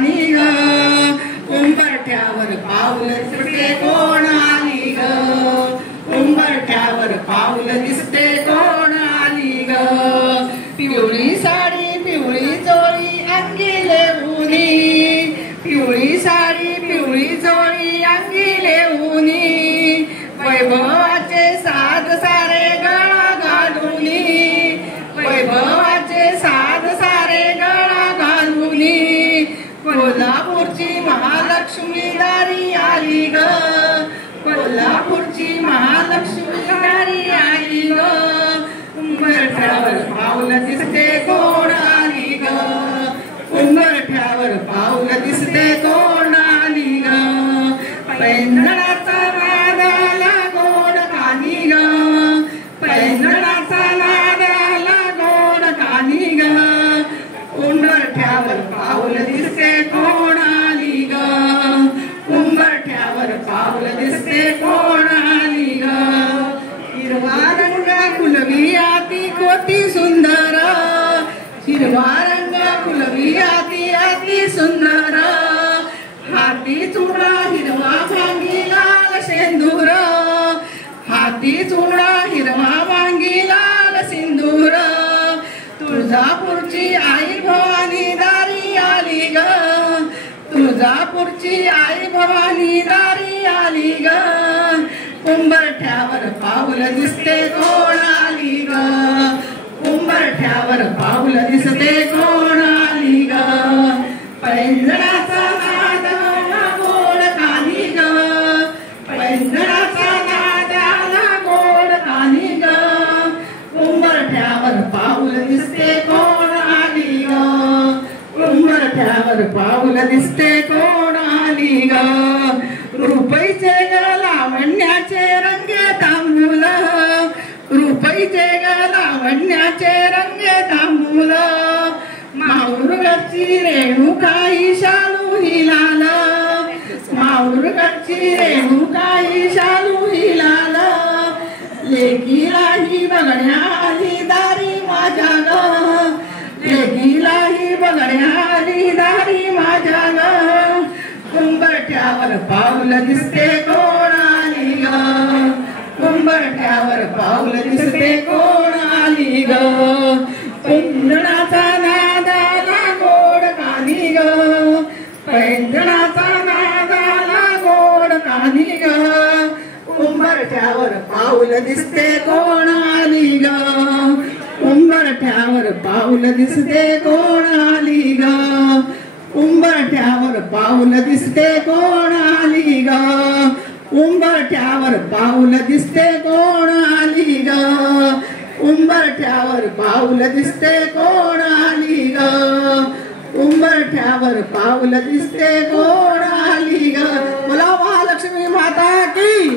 आली ग, उंबरठ्यावर पाऊल दिसते कोण आली ग, उंबरठ्यावर पाऊल दिसते कोण आली ग. पिवळी साडी पिवळी चोळी अंगी लेऊनी, पिवळी साडी पिवळी चोळी अंगी लेऊनी, वैभवाचे साध सारे गळा घालूनी, वैभवाचे साध सारे गळा घालूनी, कोल्हापूरची महालक्ष्मी दारी आली ग, कोल्हापूरची महालक्ष्मी दारी आली ग. उंबरठ्यावर पाऊल दिसते कोण आली ग, उंबरठ्यावर पाऊल दिसते कोण आली ग. पैंजणाचा नादाला गोड कानी ग, पैंजणाचा नादाला गोड कानी ग. उंबरठ्यावर पाऊल दिसते कोण आली ग, उंबरठ्यावर पाऊल दिसते कोण आली ग. हिरवा रंग फुलवी आती कोटी सुंदर, हिरवा रंग फुलवी आती अति सुंदर, हाती चुडा हिरवा भांगी लाल सिंदूर, हाती चुडा हिरवा भांगी लाल सिंदूर. तुळजापूरची आई भवानी दारी आली ग, तुळजापूरची आई भवानी दारी आली ग. उंबरठ्यावर पाऊल दिसते कोण आली ग, उंबरठ्यावर पाऊल दिसते कोण आली ग. पैंजणाचा नादाला गोड कानी ग, पैंजणाचा नादाला गोड कानी ग. उंबरठ्यावर पाऊल दिसते कोण आली ग, उंबरठ्यावर पाऊल दिसते कोण आली ग. रुपईचे ग लावण्याचे रंगे तांबूल, रुपईचे ग लावण्याचे रंगे तांबूल. माऊरगडची रेणुकाई शालू ही लाल, माऊरगडची रेणुकाई शालू ही लाल. लेकीलाही बघण्या आली दारी माझ्या ग, लेकीलाही बघण्या आली दारी माझ्या ग. उंबरठ्यावर पाऊल दिसते कोण आली ग, उंबरठ्यावर पाऊल दिसते कोण आली ग. पैंजणाचा नादाला गोड कानी ग, पैंजणाचा नादाला गोड कानी ग. उंबरठ्यावर पाऊल दिसते कोण आली ग, उंबरठ्यावर पाऊल दिसते कोण आली ग. उंबरठ्यावर पाऊल दिसते कोण आली ग, उंबरठ्यावर पाऊल दिसते कोण आली ग. उंबरठ्यावर पाऊल दिसते कोण आली ग, उंबरठ्यावर पाऊल दिसते कोण आली ग. बोला महालक्ष्मी माता की